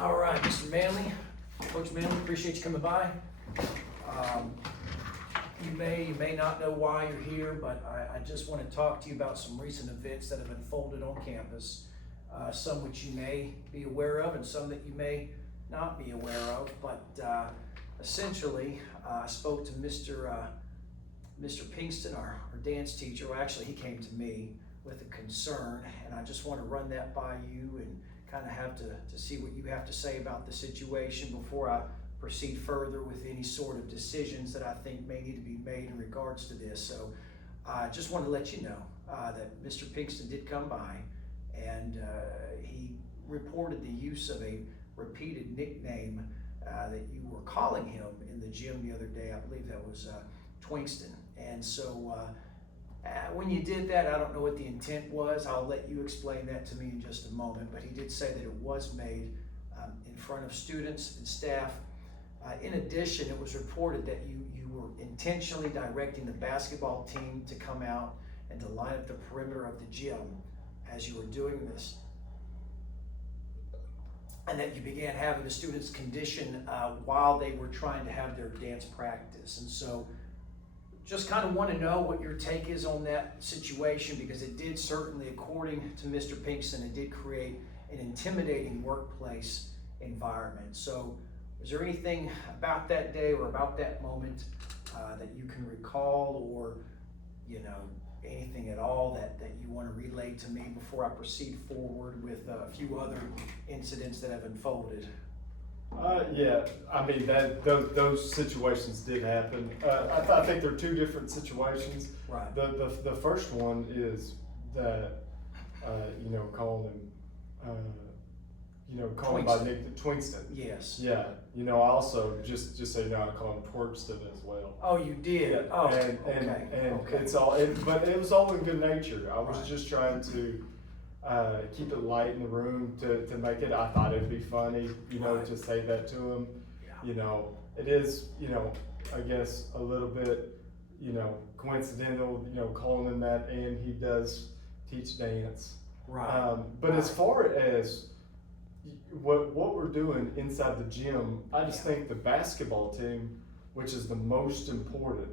All right, Mr. Manley, Coach Manley, appreciate you coming by. You may not know why you're here, but I just want to talk to you about some recent events that have unfolded on campus, some which you may be aware of and some that you may not be aware of. But essentially, I spoke to Mr. Pinkston, our dance teacher. Well, actually, he came to me with a concern, and I just want to run that by you and kind of have to see what you have to say about the situation before I proceed further with any sort of decisions that I think may need to be made in regards to this. So I just want to let you know that Mr. Pinkston did come by, and he reported the use of a repeated nickname that you were calling him in the gym the other day. I believe that was Twingston. And so when you did that, I don't know what the intent was. I'll let you explain that to me in just a moment. But he did say that it was made in front of students and staff. In addition, it was reported that you were intentionally directing the basketball team to come out and to line up the perimeter of the gym as you were doing this, and that you began having the students condition while they were trying to have their dance practice. And so just kind of want to know what your take is on that situation, because it did certainly, according to Mr. Pinkston, it did create an intimidating workplace environment. So is there anything about that day or about that moment that you can recall, or anything at all that you want to relay to me before I proceed forward with a few other incidents that have unfolded? Yeah, I mean those situations did happen. I think they're two different situations. Right. The first one is that calling him calling by Nick Twingston. Yes. Yeah. I also just so I call him Twerkston as well. Oh, you did. Yeah. Oh, and okay. it's all. But it was all in good nature. I was Right. just trying to keep it light in the room to make it. I thought it'd be funny, Right. to say that to him. Yeah. It is, I guess a little bit, coincidental, calling him that, and he does teach dance. Right. But as far as what we're doing inside the gym, I just think the basketball team, which is the most important.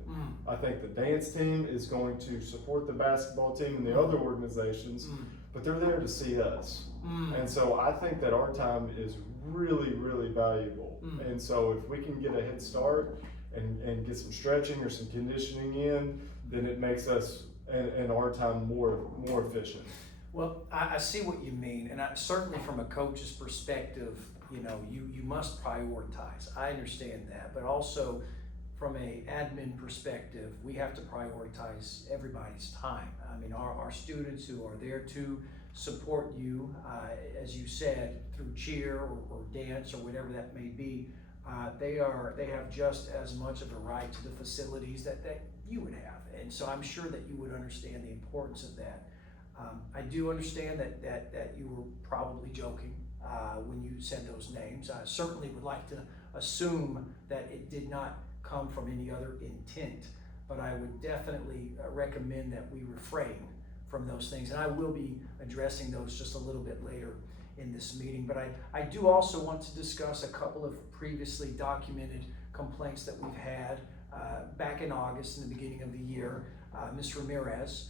I think the dance team is going to support the basketball team and the other organizations, but they're there to see us. And so I think that our time is really, really valuable. And so if we can get a head start and get some stretching or some conditioning in, then it makes us and our time more efficient. Well, I see what you mean, and certainly from a coach's perspective, you must prioritize. I understand that, but also from an admin perspective, we have to prioritize everybody's time. I mean, our students who are there to support you, as you said, through cheer or dance or whatever that may be, they have just as much of a right to the facilities that you would have, and so I'm sure that you would understand the importance of that. I do understand that you were probably joking when you said those names. I certainly would like to assume that it did not come from any other intent, but I would definitely recommend that we refrain from those things, and I will be addressing those just a little bit later in this meeting. But I do also want to discuss a couple of previously documented complaints that we've had back in August, in the beginning of the year. Ms. Ramirez,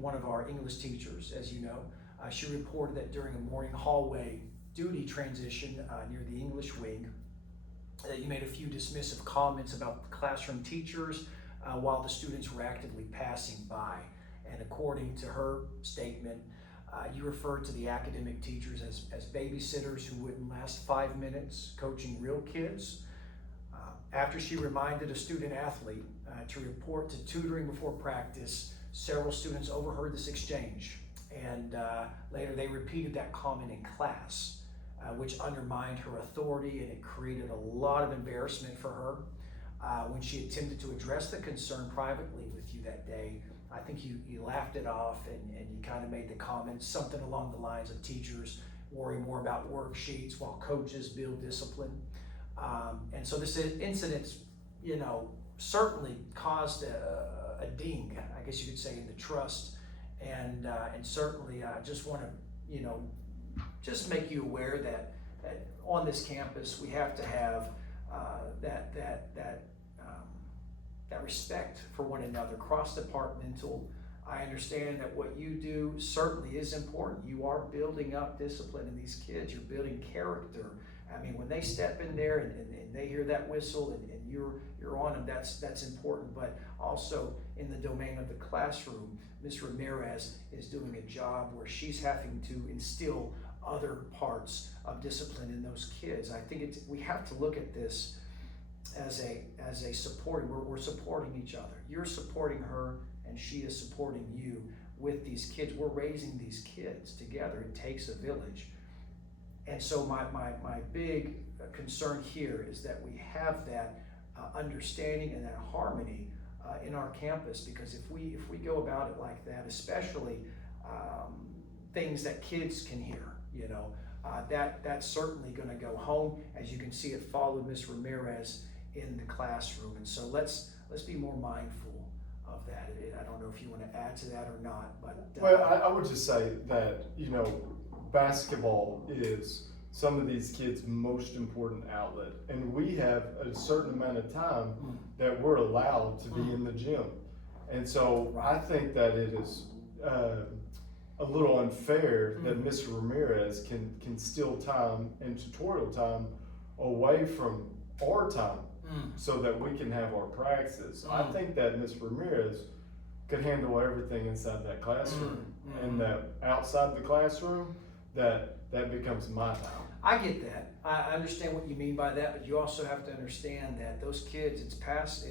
one of our English teachers, as you know, she reported that during a morning hallway duty transition near the English wing, that you made a few dismissive comments about the classroom teachers while the students were actively passing by. And according to her statement, you referred to the academic teachers as babysitters who wouldn't last 5 minutes coaching real kids. After she reminded a student athlete to report to tutoring before practice, several students overheard this exchange, and later they repeated that comment in class, which undermined her authority, and it created a lot of embarrassment for her. When she attempted to address the concern privately with you that day, I think you laughed it off, and you kind of made the comment, something along the lines of teachers worry more about worksheets while coaches build discipline. And so this incident, certainly caused a ding, I guess you could say, in the trust, and certainly I just want to, just make you aware that on this campus we have to have that respect for one another, cross-departmental. I understand that what you do certainly is important. You are building up discipline in these kids. You're building character. I mean, when they step in there and they hear that whistle and you're on them, that's important. But also in the domain of the classroom, Ms. Ramirez is doing a job where she's having to instill other parts of discipline in those kids. I think we have to look at this as a supporting. We're supporting each other. You're supporting her, and she is supporting you with these kids. We're raising these kids together. It takes a village. And so my big concern here is that we have that understanding and that harmony in our campus, because if we go about it like that, especially things that kids can hear, that's certainly going to go home. As you can see, it followed Ms. Ramirez in the classroom, and so let's be more mindful of that. I don't know if you want to add to that or not, but well, I would just say that basketball is some of these kids' most important outlet, and we have a certain amount of time that we're allowed to be in the gym, and so I think that it is a little unfair that Ms. Ramirez can steal time and tutorial time away from our time so that we can have our practices. I think that Ms. Ramirez could handle everything inside that classroom, and that outside the classroom, that becomes my time. I get that. I understand what you mean by that, but you also have to understand that those kids, it's pass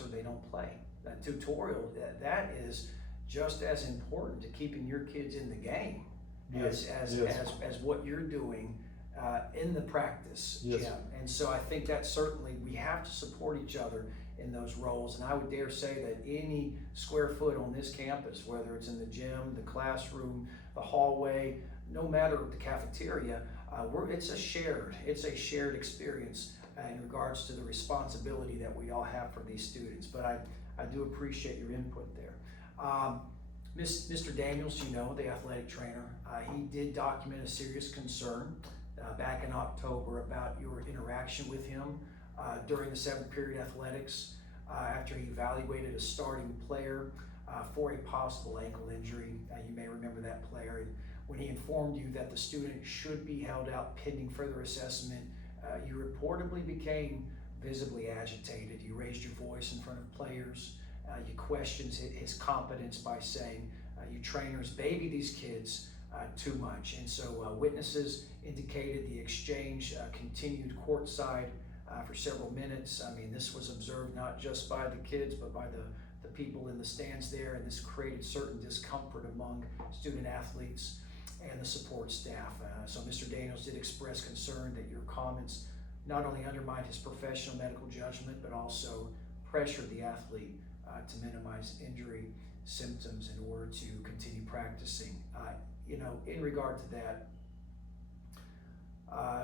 or they don't play. That tutorial, that is just as important to keeping your kids in the game as what you're doing in the practice gym. And so I think that certainly we have to support each other in those roles. And I would dare say that any square foot on this campus, whether it's in the gym, the classroom, the hallway, no matter the cafeteria, it's a shared experience in regards to the responsibility that we all have for these students. But I do appreciate your input there. Mr. Daniels, the athletic trainer, he did document a serious concern back in October about your interaction with him during the 7th period athletics after he evaluated a starting player for a possible ankle injury. You may remember that player. And when he informed you that the student should be held out pending further assessment, you reportedly became visibly agitated. You raised your voice in front of players. You questioned his competence by saying, you trainers baby these kids too much. And so witnesses indicated the exchange continued courtside for several minutes. I mean, this was observed not just by the kids, but by the people in the stands there, and this created certain discomfort among student athletes and the support staff. So Mr. Daniels did express concern that your comments not only undermined his professional medical judgment, but also pressured the athlete to minimize injury symptoms in order to continue practicing. In regard to that,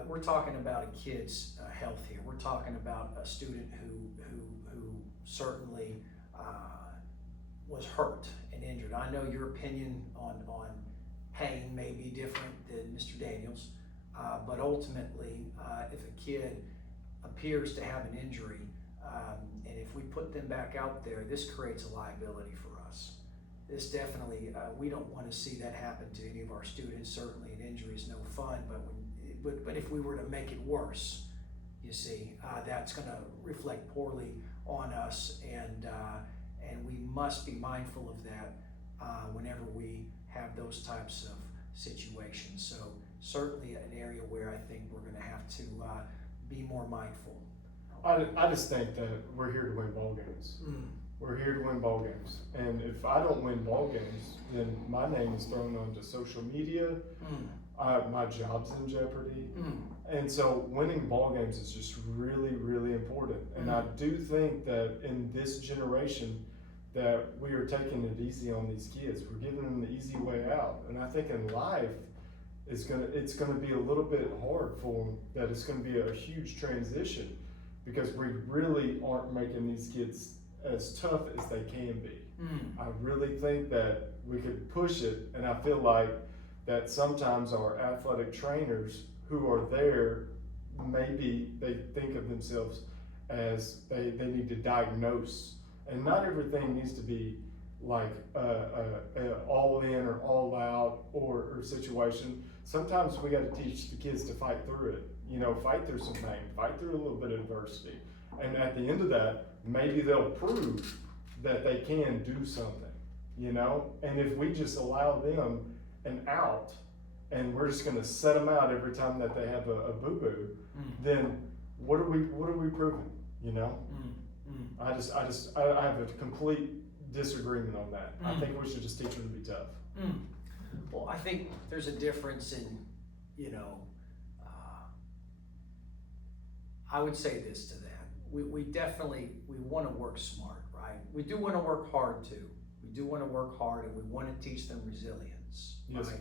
we're talking about a kid's health here. We're talking about a student who certainly was hurt and injured. I know your opinion on pain may be different than Mr. Daniels, but ultimately, if a kid appears to have an injury, and if we put them back out there, this creates a liability for us. This definitely, we don't want to see that happen to any of our students. Certainly an injury is no fun, but if we were to make it worse, you see, that's going to reflect poorly on us, and we must be mindful of that whenever we have those types of situations. So certainly an area where I think we're going to have to be more mindful. I just think that we're here to win ball games. We're here to win ball games. And if I don't win ball games, then my name is thrown onto social media. My job's in jeopardy. And so winning ball games is just really, really important. And I do think that in this generation that we are taking it easy on these kids. We're giving them the easy way out. And I think in life, it's gonna be a little bit hard for them, that it's gonna be a huge transition, because we really aren't making these kids as tough as they can be. I really think that we could push it, and I feel like that sometimes our athletic trainers who are there, maybe they think of themselves as they need to diagnose, and not everything needs to be like all in or all out or situation. Sometimes we got to teach the kids to fight through it, fight through some pain, fight through a little bit of adversity, and at the end of that, maybe they'll prove that they can do something, and if we just allow them an out and we're just going to set them out every time that they have a boo-boo, then what are we proving? I have a complete disagreement on that. I think we should just teach them to be tough. Well, I think there's a difference in, I would say this to that. We definitely, we want to work smart, right? We do want to work hard too. We do want to work hard, and we want to teach them resilience, Yes. right?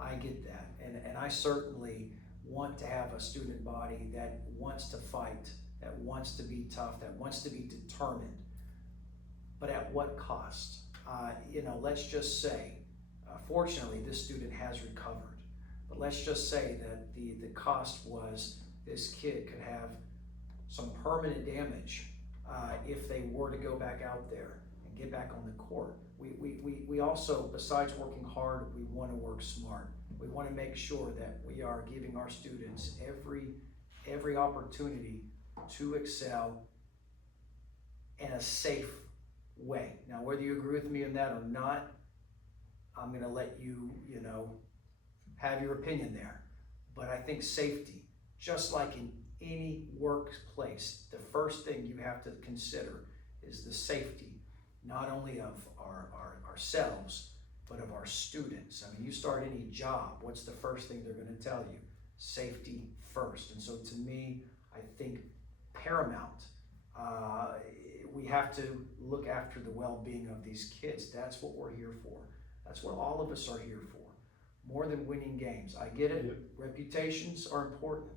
I get that, and I certainly want to have a student body that wants to fight, that wants to be tough, that wants to be determined. But at what cost? Let's just say, fortunately, this student has recovered. But let's just say that the cost was this kid could have some permanent damage if they were to go back out there and get back on the court. We also, besides working hard, we want to work smart. We want to make sure that we are giving our students every opportunity to excel in a safe way. Now, whether you agree with me on that or not, I'm going to let you, have your opinion there. But I think safety, just like in any workplace, the first thing you have to consider is the safety, not only of ourselves, but of our students. I mean, you start any job, what's the first thing they're going to tell you? Safety first. And so to me, I think paramount, we have to look after the well-being of these kids. That's what we're here for. That's what all of us are here for. More than winning games. I get it. Yep. Reputations are important,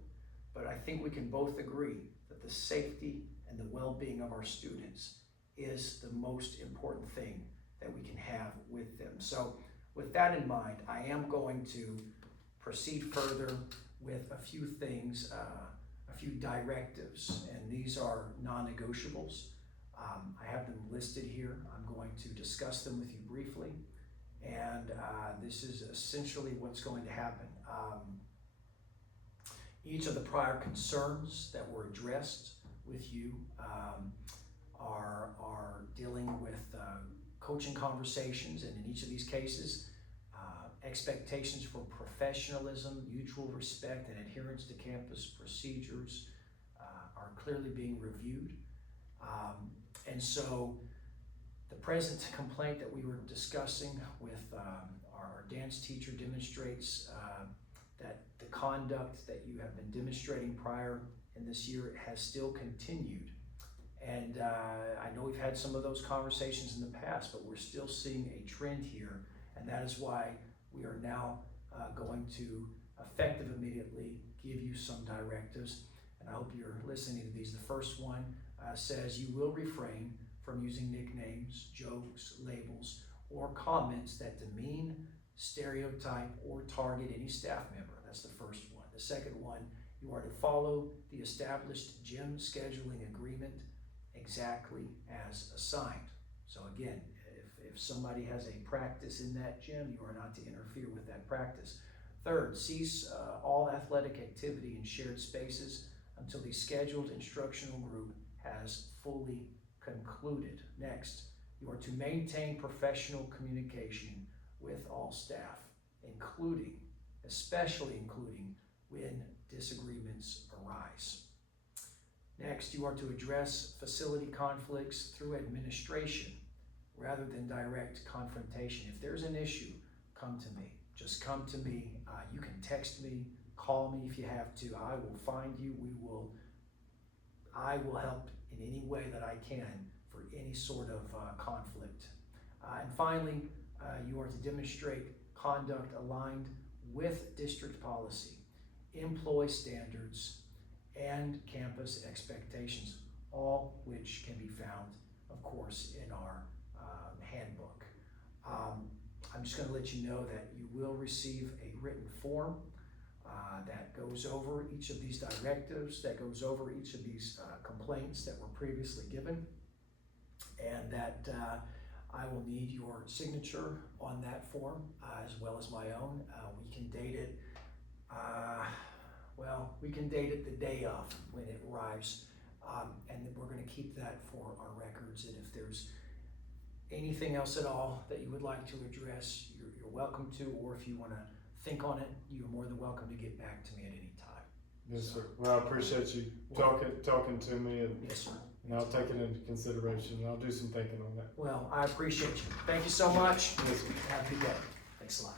but I think we can both agree that the safety and the well-being of our students is the most important thing that we can have with them. So with that in mind, I am going to proceed further with a few things, a few directives, and these are non-negotiables. I have them listed here. I'm going to discuss them with you briefly, and this is essentially what's going to happen. Each of the prior concerns that were addressed with you are dealing with coaching conversations, and in each of these cases, expectations for professionalism, mutual respect, and adherence to campus procedures are clearly being reviewed. And so the present complaint that we were discussing with our dance teacher demonstrates that the conduct that you have been demonstrating prior in this year has still continued. And I know we've had some of those conversations in the past, but we're still seeing a trend here, and that is why we are now going to, effective immediately, give you some directives, and I hope you're listening to these. The first one says you will refrain from using nicknames, jokes, labels, or comments that demean, stereotype, or target any staff member. That's the first one. The second one, you are to follow the established gym scheduling agreement exactly as assigned. So again, if somebody has a practice in that gym, you are not to interfere with that practice. Third, cease all athletic activity in shared spaces until the scheduled instructional group has fully concluded. Next, you are to maintain professional communication with all staff, especially including when disagreements arise. Next, you are to address facility conflicts through administration rather than direct confrontation. If there's an issue, come to me. Just come to me. You can text me, call me if you have to. I will find you. I will help in any way that I can for any sort of conflict. And finally, you are to demonstrate conduct aligned with district policy, employee standards, and campus expectations, all which can be found, of course, in our handbook. I I'm just gonna let you know that you will receive a written form that goes over each of these directives, that goes over each of these complaints that were previously given, and that I will need your signature on that form as well as my own. We can date it, we can date it the day of when it arrives, and then we're gonna keep that for our records. And if there's anything else at all that you would like to address, you're welcome to, or if you wanna think on it, you're more than welcome to get back to me at any time. Yes, sir. Well, I appreciate you talking to me, and Yes, sir. and I'll take it into consideration, and I'll do some thinking on that. Well, I appreciate you. Thank you so much. Yes, sir. Have a good day. Thanks a lot.